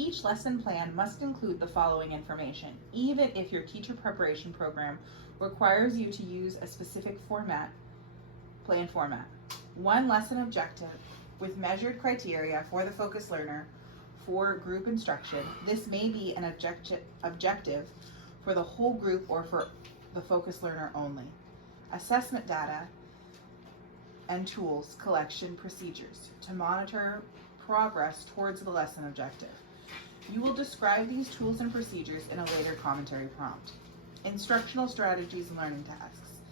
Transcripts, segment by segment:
Each lesson plan must include the following information, even if your teacher preparation program requires you to use a specific plan format. One lesson objective with measured criteria for the focused learner for group instruction. This may be an objective for the whole group or for the focused learner only. Assessment data and tools collection procedures to monitor progress towards the lesson objective. You will describe these tools and procedures in a later commentary prompt. Instructional strategies and learning tasks,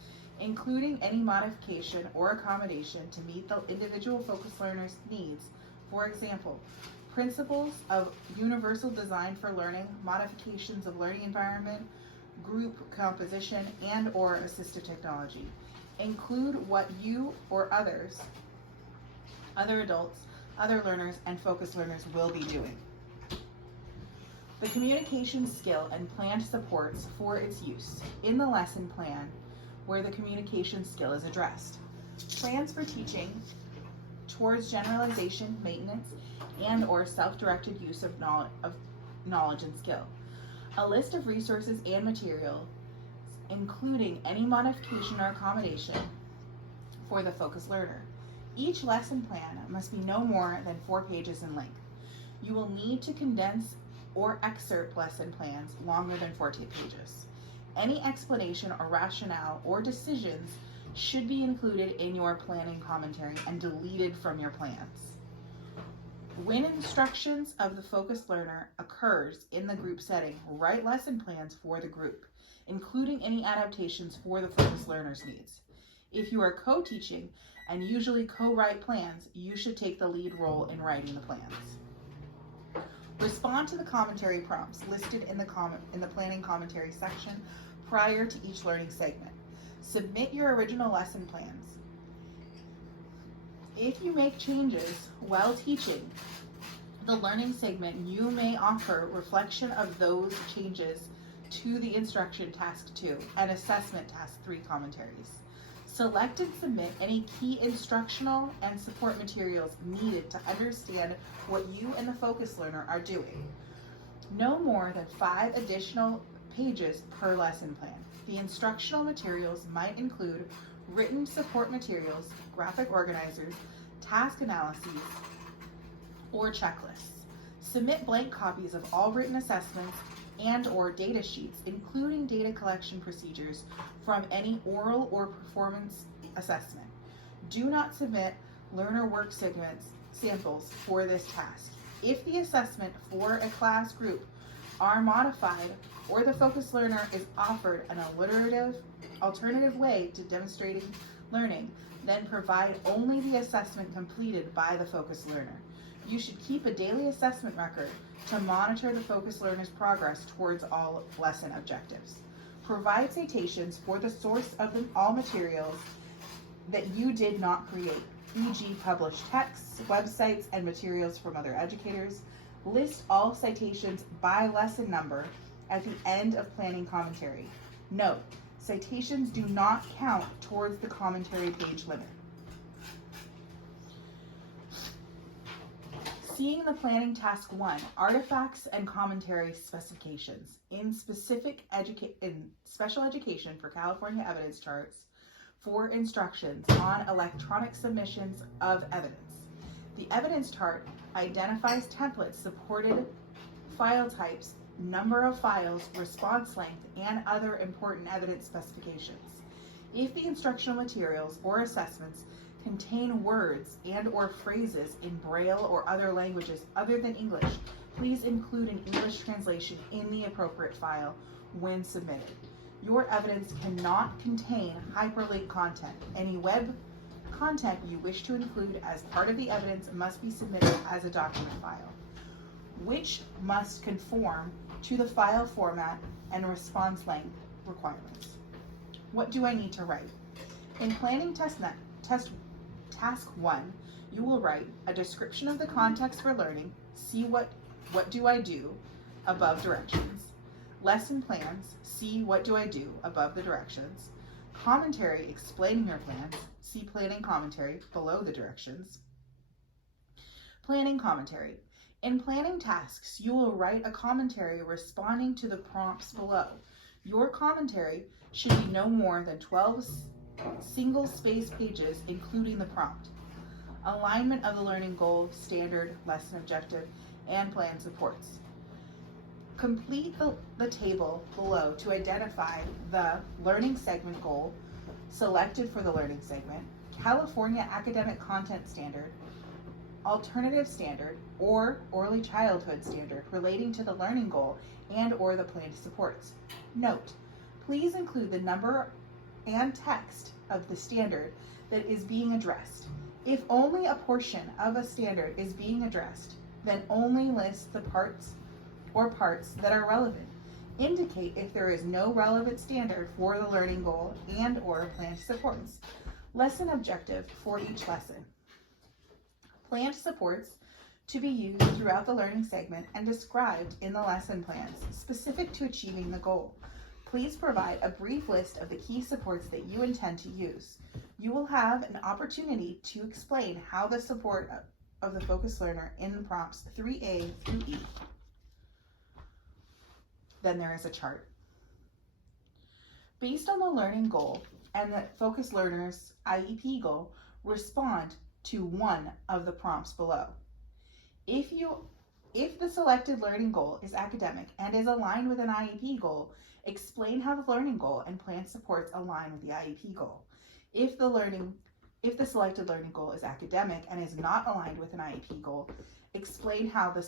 including any modification or accommodation to meet the individual focused learner's needs. For example, principles of universal design for learning, modifications of learning environment, group composition, and or assistive technology. Include what you or other adults, other learners, and focused learners will be doing. The communication skill and planned supports for its use in the lesson plan where the communication skill is addressed. Plans for teaching towards generalization, maintenance, and or self-directed use of knowledge and skill. A list of resources and material, including any modification or accommodation for the focused learner. Each lesson plan must be no more than 4 pages in length. You will need to condense or excerpt lesson plans longer than 14 pages. Any explanation or rationale or decisions should be included in your planning commentary and deleted from your plans. When instructions of the focused learner occurs in the group setting, write lesson plans for the group, including any adaptations for the focused learner's needs. If you are co-teaching and usually co-write plans, you should take the lead role in writing the plans. Respond to the commentary prompts listed in the planning commentary section prior to each learning segment. Submit your original lesson plans. If you make changes while teaching the learning segment, you may offer reflection of those changes to the instruction task 2 and assessment task 3 commentaries. Select and submit any key instructional and support materials needed to understand what you and the focused learner are doing. No more than 5 additional pages per lesson plan. The instructional materials might include written support materials, graphic organizers, task analyses, or checklists. Submit blank copies of all written assessments and or data sheets, including data collection procedures from any oral or performance assessment. Do not submit learner work samples for this task. If the assessment for a class group are modified or the focused learner is offered an alternative way to demonstrating learning, then provide only the assessment completed by the focused learner. You should keep a daily assessment record to monitor the focused learner's progress towards all lesson objectives. Provide citations for the source of all materials that you did not create, e.g. published texts, websites, and materials from other educators. List all citations by lesson number at the end of planning commentary. Note, citations do not count towards the commentary page limit. Seeing the planning task 1, artifacts and commentary specifications. In special education for California evidence charts for instructions on electronic submissions of evidence. The evidence chart identifies templates, supported file types, number of files, response length, and other important evidence specifications. If the instructional materials or assessments contain words and or phrases in Braille or other languages other than English, please include an English translation in the appropriate file when submitted. Your evidence cannot contain hyperlink content. Any web content you wish to include as part of the evidence must be submitted as a document file, which must conform to the file format and response length requirements. What do I need to write? In planning task 1, you will write a description of the context for learning, see what do I do, above directions. Lesson plans, see what do I do, above the directions. Commentary explaining your plans, see planning commentary, below the directions. Planning commentary. In planning tasks, you will write a commentary responding to the prompts below. Your commentary should be no more than 12 single-space pages, including the prompt. Alignment of the learning goal, standard, lesson objective, and plan supports. Complete the table below to identify the learning segment goal selected for the learning segment, California Academic Content Standard, alternative standard, or early childhood standard relating to the learning goal and or the planned supports. Note, please include the number and text of the standard that is being addressed. If only a portion of a standard is being addressed, then only list the parts that are relevant. Indicate if there is no relevant standard for the learning goal and or planned supports. Lesson objective for each lesson. Planned supports to be used throughout the learning segment and described in the lesson plans specific to achieving the goal. Please provide a brief list of the key supports that you intend to use. You will have an opportunity to explain how the support of the focus learner in prompts 3A through E. Then there is a chart. Based on the learning goal and the focus learner's IEP goal, respond to one of the prompts below. If the selected learning goal is academic and is aligned with an IEP goal, explain how the learning goal and plan supports align with the IEP goal. If the selected learning goal is academic and is not aligned with an IEP goal, explain how the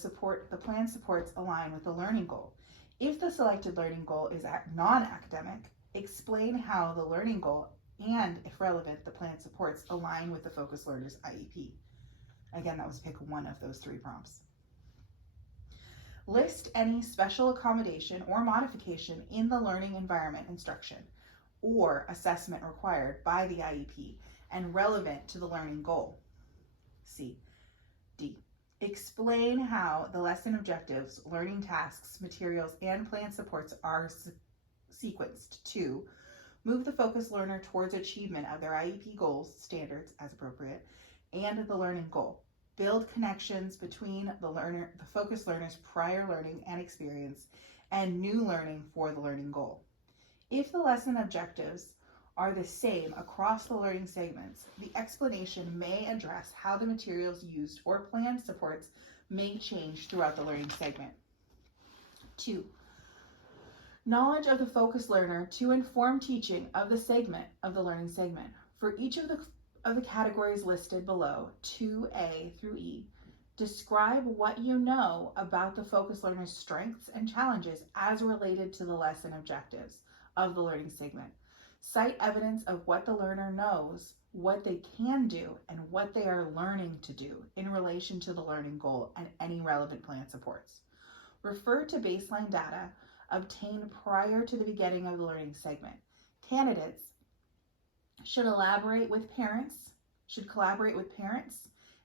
plan supports align with the learning goal. If the selected learning goal is non-academic, explain how the learning goal and, if relevant, the plan supports align with the focus learner's IEP. Again, that was pick one of those three prompts. List any special accommodation or modification in the learning environment instruction or assessment required by the IEP and relevant to the learning goal. C. D. Explain how the lesson objectives, learning tasks, materials, and plan supports are sequenced to move the focus learner towards achievement of their IEP goals, standards as appropriate, and the learning goal. Build connections between the focus learner's prior learning and experience and new learning for the learning goal. If the lesson objectives are the same across the learning segments, the explanation may address how the materials used or planned supports may change throughout the learning segment. 2. Knowledge of the focus learner to inform teaching of the segment of the learning segment. For each of the categories listed below, 2A through E, describe what you know about the focus learner's strengths and challenges as related to the lesson objectives of the learning segment. Cite evidence of what the learner knows, what they can do, and what they are learning to do in relation to the learning goal and any relevant plan supports. Refer to baseline data obtained prior to the beginning of the learning segment. Candidates should collaborate with parents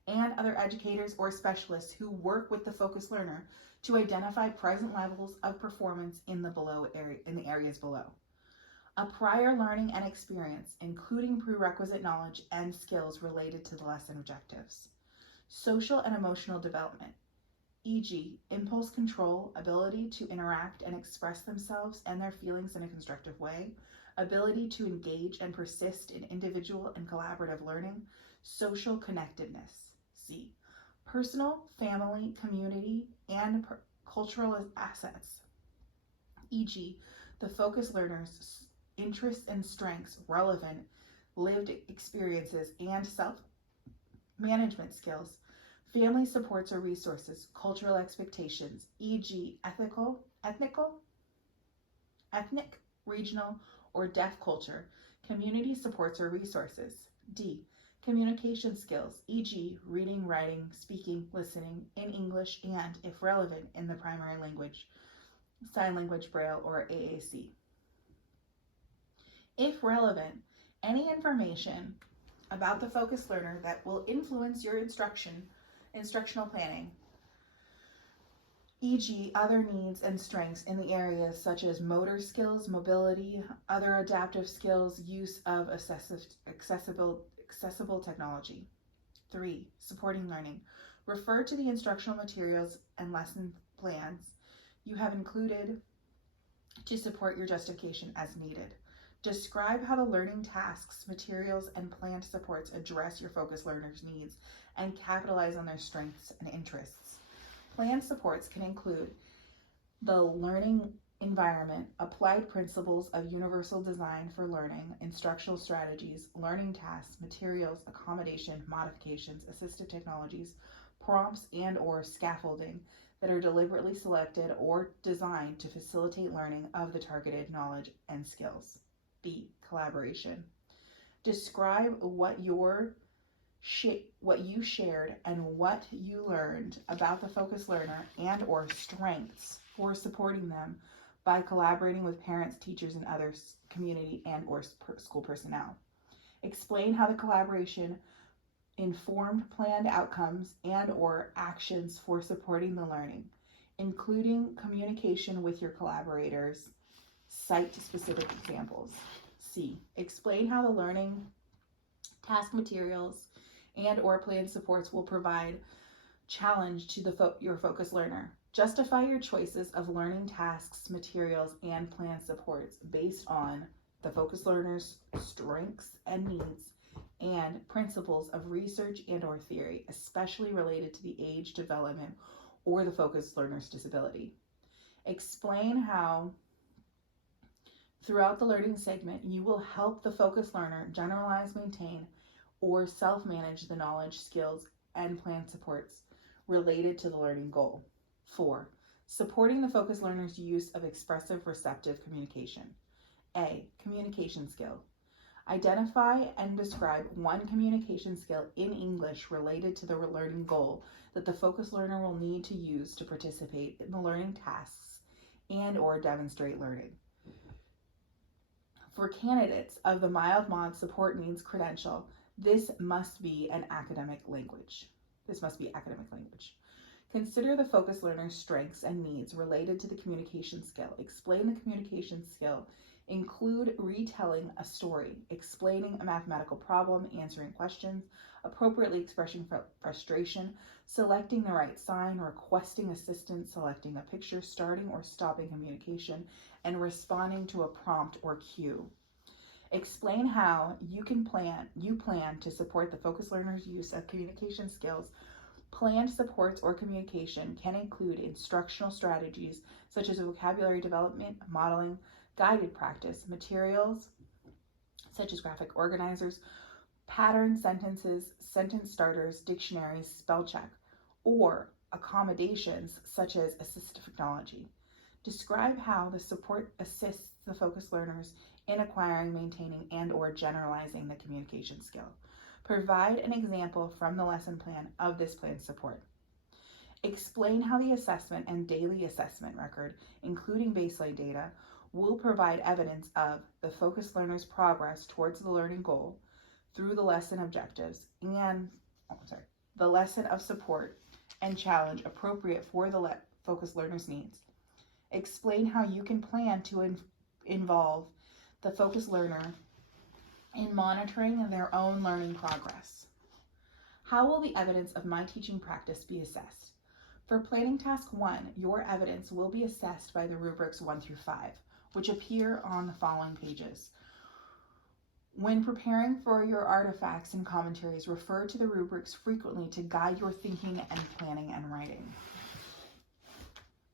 and other educators or specialists who work with the focus learner to identify present levels of performance in the areas below. A prior learning and experience, including prerequisite knowledge and skills related to the lesson objectives. Social and emotional development, e.g., impulse control, ability to interact and express themselves and their feelings in a constructive way, ability to engage and persist in individual and collaborative learning, social connectedness. C. Personal, family, community, and cultural assets, e.g., the focus learner's interests and strengths, relevant lived experiences, and self-management skills, family supports or resources, cultural expectations, e.g., ethnic, regional, or deaf culture, community supports or resources. D. Communication skills, e.g., reading, writing, speaking, listening in English, and, if relevant, in the primary language, sign language, Braille, or AAC. If relevant, any information about the focus learner that will influence your instructional planning, e.g., other needs and strengths in the areas such as motor skills, mobility, other adaptive skills, use of accessible technology. 3. Supporting learning. Refer to the instructional materials and lesson plans you have included to support your justification as needed. Describe how the learning tasks, materials, and planned supports address your focus learners' needs and capitalize on their strengths and interests. Planned supports can include the learning environment, applied principles of universal design for learning, instructional strategies, learning tasks, materials, accommodation, modifications, assistive technologies, prompts, and/or scaffolding that are deliberately selected or designed to facilitate learning of the targeted knowledge and skills. B. Collaboration. Describe what you shared and what you learned about the focus learner and/or strengths for supporting them by collaborating with parents, teachers, and other community and/or school personnel. Explain how the collaboration informed planned outcomes and/or actions for supporting the learning, including communication with your collaborators. Cite specific examples. C. Explain how the learning task materials and/or planned supports will provide challenge to your focus learner. Justify your choices of learning tasks, materials, and planned supports based on the focus learner's strengths and needs and principles of research and/or theory, especially related to the age, development, or the focus learner's disability. Explain how throughout the learning segment you will help the focus learner generalize, maintain, or self-manage the knowledge, skills, and planned supports related to the learning goal. 4. Supporting the focus learner's use of expressive receptive communication. A. Communication skill. Identify and describe one communication skill in English related to the learning goal that the focus learner will need to use to participate in the learning tasks and/or demonstrate learning. For candidates of the mild mod support needs credential, this must be academic language. Consider the focus learner's strengths and needs related to the communication skill. Explain the communication skill. Include retelling a story, explaining a mathematical problem, answering questions, appropriately expressing frustration, selecting the right sign, requesting assistance, selecting a picture, starting or stopping communication, and responding to a prompt or cue. Explain how you plan to support the focus learner's use of communication skills. Planned supports or communication can include instructional strategies such as vocabulary development, modeling, guided practice, materials such as graphic organizers, pattern sentences, sentence starters, dictionaries, spell check, or accommodations such as assistive technology. Describe how the support assists the focus learners in acquiring, maintaining, and/or generalizing the communication skill. Provide an example from the lesson plan of this planned support. Explain how the assessment and daily assessment record, including baseline data, will provide evidence of the focus learner's progress towards the learning goal through the lesson objectives and the lesson of support and challenge appropriate for the focus learner's needs. Explain how you can plan to involve the focus learner in monitoring their own learning progress. How will the evidence of my teaching practice be assessed? For planning task 1, your evidence will be assessed by the rubrics 1 through 5, which appear on the following pages. When preparing for your artifacts and commentaries, refer to the rubrics frequently to guide your thinking and planning and writing.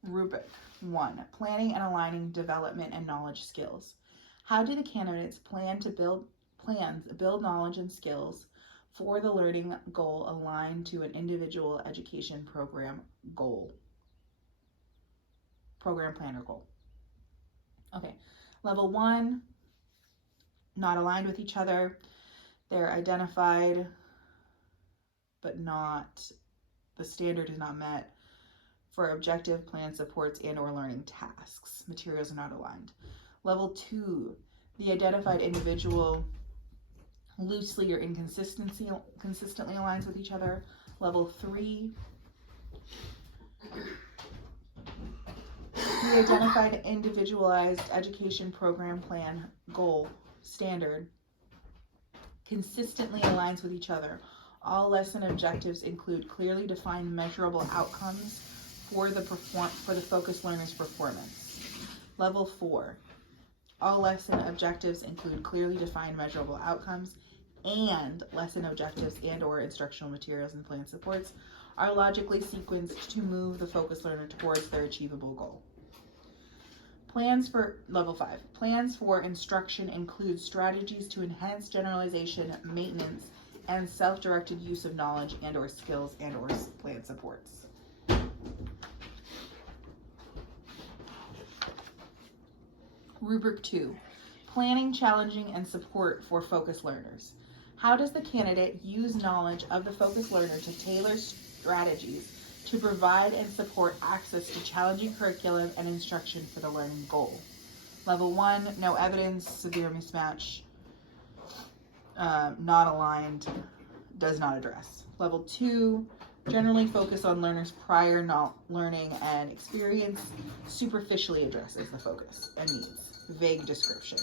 Rubric 1, planning and aligning development and knowledge skills. How do the candidates plan to build knowledge and skills for the learning goal aligned to an individual education program plan or goal? Okay, level 1, not aligned with each other. They're identified, but the standard is not met for objective plan supports and/or learning tasks. Materials are not aligned. Level 2, the identified individual loosely or consistently aligns with each other. Level 3, the identified individualized education program plan goal standard consistently aligns with each other. All lesson objectives include clearly defined measurable outcomes for the focused learner's performance. Level 4. All lesson objectives include clearly defined measurable outcomes, and lesson objectives and/or instructional materials and plan supports are logically sequenced to move the focused learner towards their achievable goal. Level 5. Plans for instruction include strategies to enhance generalization, maintenance, and self-directed use of knowledge and/or skills and/or plan supports. Rubric 2. Planning, challenging, and support for focused learners. How does the candidate use knowledge of the focused learner to tailor strategies to provide and support access to challenging curriculum and instruction for the learning goal? Level 1, no evidence, severe mismatch, not aligned, does not address. Level 2, generally focus on learners' prior learning and experience, superficially addresses the focus and needs, vague description.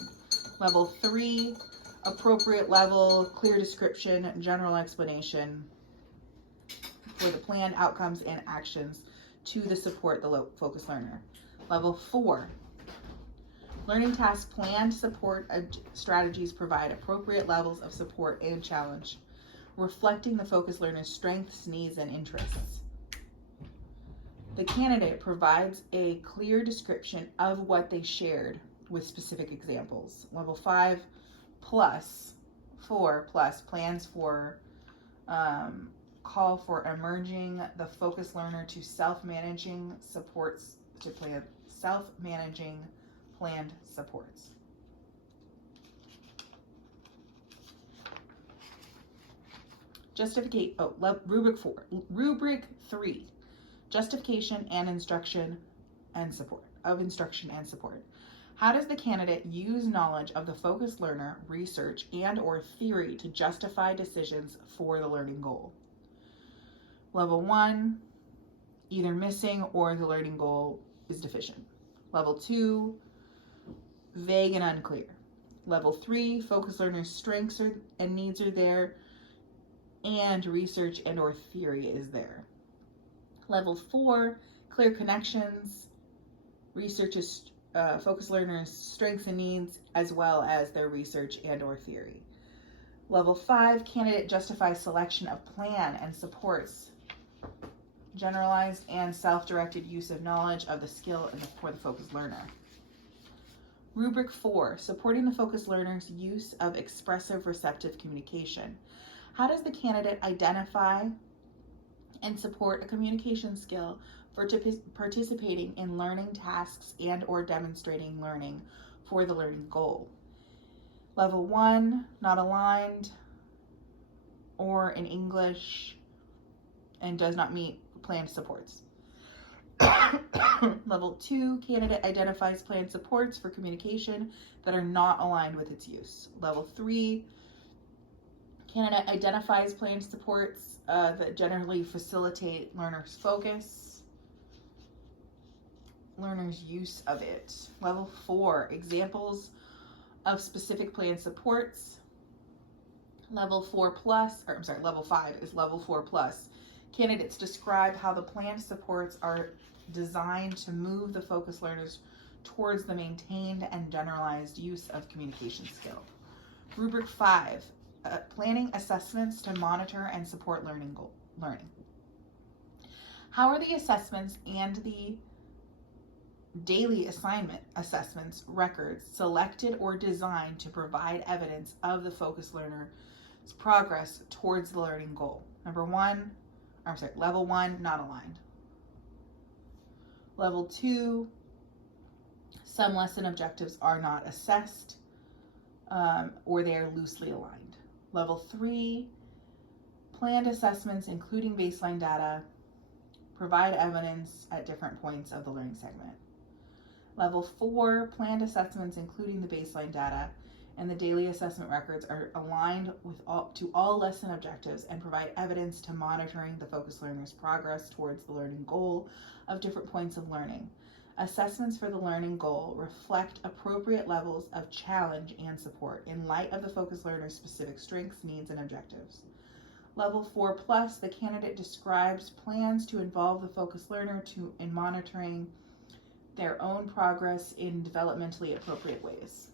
Level 3, appropriate level, clear description, general explanation for the planned outcomes and actions to support the focused learner. Level 4, learning task planned support strategies provide appropriate levels of support and challenge, reflecting the focused learner's strengths, needs, and interests. The candidate provides a clear description of what they shared with specific examples. Level 5 plus 4 plus plans for call for emerging the focused learner to self-managing supports to plan self-managing planned supports. Rubric 3, justification and instruction and support. How does the candidate use knowledge of the focused learner, research, and/or theory to justify decisions for the learning goal? Level 1, either missing or the learning goal is deficient. Level 2, vague and unclear. Level 3, focused learner's strengths and needs are there, and research and/or theory is there. Level 4, clear connections, researches focused learners' strengths and needs, as well as their research and/or theory. Level 5, candidate justifies selection of plan and supports generalized and self-directed use of knowledge of the skill for the focused learner. Rubric 4, supporting the focused learner's use of expressive receptive communication. How does the candidate identify and support a communication skill for participating in learning tasks and/or demonstrating learning for the learning goal? Level 1, not aligned or in English and does not meet planned supports. Level 2, candidate identifies planned supports for communication that are not aligned with its use. Level 3, candidate identifies planned supports that generally facilitate learners' focus, learners' use of it. Level 4, examples of specific planned supports. Level 5 is level 4 plus. Candidates describe how the planned supports are designed to move the focused learners towards the maintained and generalized use of communication skill. Rubric 5, planning assessments to monitor and support learning. How are the assessments and the daily assignment assessments records selected or designed to provide evidence of the focused learner's progress towards the learning goal? Level 1, not aligned. Level 2, some lesson objectives are not assessed or they are loosely aligned. Level 3, planned assessments including baseline data provide evidence at different points of the learning segment. Level 4, planned assessments including the baseline data and the daily assessment records are aligned to all lesson objectives and provide evidence to monitoring the focused learner's progress towards the learning goal of different points of learning. Assessments for the learning goal reflect appropriate levels of challenge and support in light of the focused learner's specific strengths, needs, and objectives. Level 4 plus, the candidate describes plans to involve the focus learner in monitoring their own progress in developmentally appropriate ways.